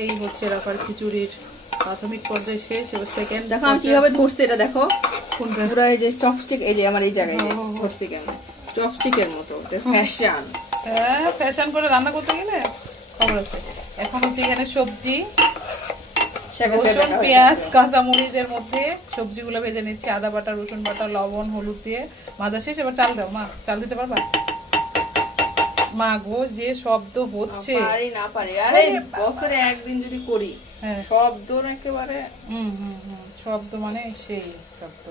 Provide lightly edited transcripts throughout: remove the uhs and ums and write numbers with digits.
এই হচ্ছে রাফার খিচুড়ির প্রাথমিক পর্যায়ে শেষ। এবার সেকেন্ড দেখো আমি কিভাবে ধরছি এটা দেখো, পুরো এই যে চপস্টিক, এই যে আমার এই জায়গায় ধরছি কেন চপস্টিকের মতো ফ্যাশন। হ্যাঁ, ফ্যাশন করে রান্না করতে গেলে খবর আছে। এখন হচ্ছে এখানে সবজি, রসুন পেঁয়াজ কাঁচামরিচের মধ্যে সবজিগুলো ভেজে নিচ্ছি, আদা বাটা রসুন বাটা লবণ হলুদ দিয়ে ভাজা শেষ। এবার চাল দাও মা, চাল দিতে পারবা? মা গো যে শব্দ হচ্ছে, পারি না পারি, আরে বছরে একদিন যদি করি শব্দ একেবারে শব্দ মানে সেই শব্দ।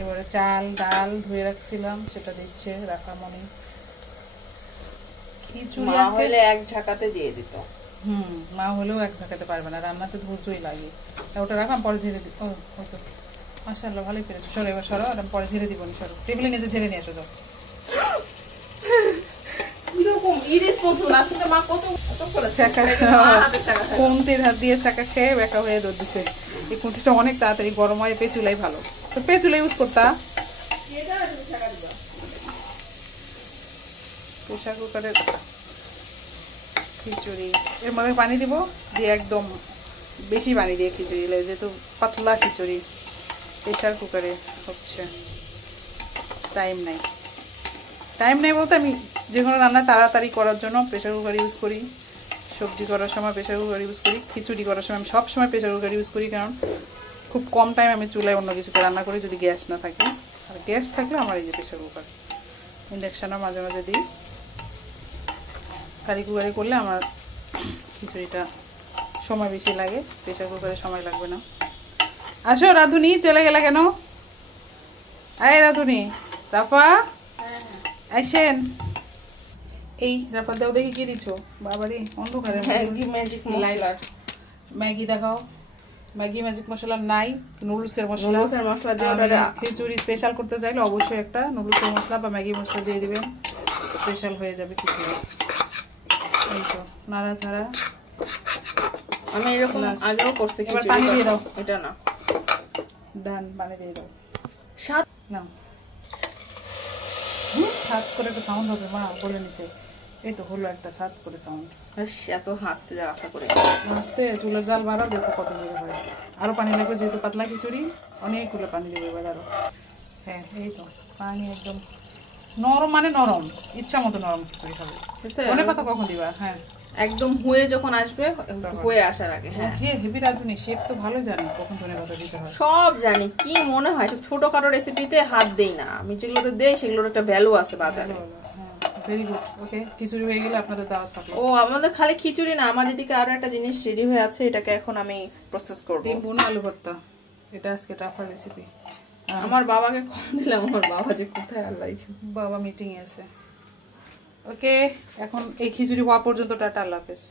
এবারে চাল ডাল ধুয়ে রাখছিলাম সেটা দিচ্ছে রাখামণি। খিচুড়ি হলে এক ঝাঁকাতে দিয়ে দিত। মা হলেও এক ঝাঁকাতে পারবে না, রান্নাতে ধৈর্যই লাগে। ওটা রাখাম, পরে ঝেড়ে দিব। ও হয়তো মাশাআল্লাহ ভালোই পেরেছো। সরো এবার সরো, পরে ঝেড়ে দিব। সরো টেবিলে নিচে ঝেড়ে নিয়ে এসো। যাও খুন্তির হাত দিয়ে চাকা খেয়ে বেকা হয়ে দৌড় দিচ্ছে। এই খুন্তিটা অনেক তাড়াতাড়ি গরম হয়, পেঁচুলাই ভালো, তো পেঁচুলাই ইউজ করতা। প্রেসার কুকারের খিচুড়ি, এর মধ্যে পানি দিব, দিয়ে একদম বেশি পানি দিয়ে খিচুড়ি, যেহেতু পাতলা খিচুড়ি প্রেসার কুকারে হচ্ছে। টাইম নাই বলতে আমি যে কোনো রান্না তাড়াতাড়ি করার জন্য প্রেসার কুকার ইউজ করি। সবজি করার সময় প্রেসার কুকার ইউজ করি, খিচুড়ি করার সময় আমি সবসময় প্রেসার কুকার ইউজ করি, কারণ খুব কম টাইম আমি চুলায় অন্য কিছুতে রান্না করি যদি গ্যাস না থাকে। আর গ্যাস থাকলে আমার এই যে প্রেসার কুকার, ইন্ডাকশানও মাঝে মাঝে দিই। কারি কুকারে করলে আমার খিচুড়িটা সময় বেশি লাগে, প্রেসার কুকারে সময় লাগবে না। আসো রাধুনি, চলে গেলে কেন? আয় রাধুনি, রাফা আইসেন। এই রাফা দাও দেখি কি দিচ্ছ? বাবারে অন্ধকারে ম্যাগি দেখাও। ম্যাগি ম্যাজিক মশলা নাই, নুডলসের মশলা দিয়ে খিচুড়ি স্পেশাল করতে চাইলে অবশ্যই একটা নুডলসের মশলা বা ম্যাগি মশলা দিয়ে দিবেন, স্পেশাল হয়ে যাবে খিচুড়ি। এই তো নাড়াচাড়া। আমি এরকম আগেও করছি। এবার পানি দিয়ে দাও। এটা না, ডান, পানি দিয়ে দাও। সাত না সাত করে একটা সাউন্ড হবে, মা বলে নিছে। এই তো হলো একটা সাত করে সাউন্ড। এত হাঁটতে যা আশা করে আস্তে চুলের জাল বাড়াও, দেখো কত জোরে হয়। আরো পানি লাগবে, যেহেতু পাতলা খিচুড়ি অনেকগুলো পানি দেবো এবার আরো। হ্যাঁ এই তো পানি একদম নরম, মানে নরম, ইচ্ছা মতো নরম খিচুড়ি খাবে। ধনে পাতা কখন দিবা? হ্যাঁ একদম হয়ে যখন আসবে, হয়ে আসার আগে। হ্যাঁ হেভি রাঁধুনি, শেফ তো ভালো জানি কখন ধনে পাতা দিতে হয়, সব জানি। কি মনে হয় ছোটখাটো রেসিপিতে হাত দেই না আমি, যেগুলোতে দেই সেগুলোর একটা ভ্যালু আছে বাজারে। Very good. ওকে, খিচুড়ি হয়ে গেলে আপনাদের দাওয়াত থাকলো। ও আমাদের খালি খিচুড়ি না, আমার এদিকে আরো একটা জিনিস রেডি হয়ে আছে, এটাকে এখন আমি প্রসেস করব। ডিম ভুনা আলু ভর্তা, এটা আজকে টাফার রেসিপি। আমার বাবাকে কম দিলাম, আমার বাবা যে কোথায় আল্লাহ, বাবা মিটিং এ আছে। ওকে, এখন এই খিচুড়ি হওয়া পর্যন্ত টাটা, আল্লাহ হাফেজ।